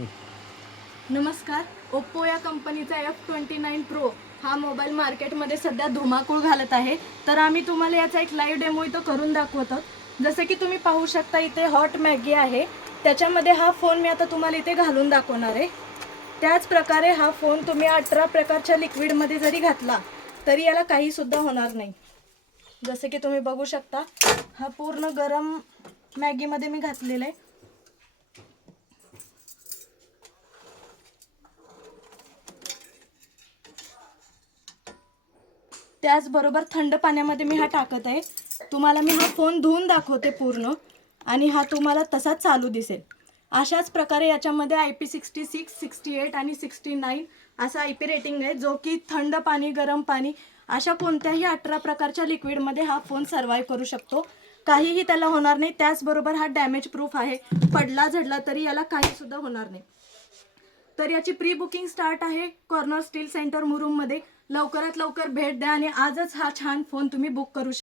नमस्कार. ओप्पो या कंपनीचा F29 Pro हा मोबाईल मार्केटमध्ये सध्या धुमाकूळ घालत आहे. तर आम्ही तुम्हाला याचा एक लाईव्ह डेमो इथं करून दाखवत आहोत. जसे की तुम्ही पाहू शकता इथे हॉट मॅगी आहे, त्याच्यामध्ये हा फोन मी आता तुम्हाला इथे घालून दाखवणार आहे. त्याच प्रकारे हा फोन तुम्ही 18 प्रकारच्या लिक्विडमध्ये जरी घातला तरी याला काही सुद्धा होणार नाही. जसे की तुम्ही बघू शकता हा पूर्ण गरम मॅगीमध्ये मी घातलेला आहे. त्याचबरोबर थंड पाण्यामध्ये मी हा टाकत आहे. तुम्हाला मी हा फोन धुवून दाखवते पूर्ण आणि हा तुम्हाला तसा चालू दिसेल. अशाच प्रकारे याच्यामध्ये IP66, 68 आणि 69 असा IP रेटिंग आहे, जो की थंड पाणी, गरम पाणी अशा कोणत्याही 18 प्रकारच्या लिक्विडमध्ये हा फोन सर्वाइव्ह करू शकतो. काहीही त्याला होणार नाही. त्याचबरोबर हा डॅमेज प्रूफ आहे, पडला झडला तरी याला काही सुद्धा होणार नाही. तर याची प्री बुकिंग स्टार्ट आहे कॉर्नर स्टील सेंटर मुरुममध्ये. लवकरात लवकर भेट द्या आणि आजच हा छान फोन तुम्ही बुक करू शकता.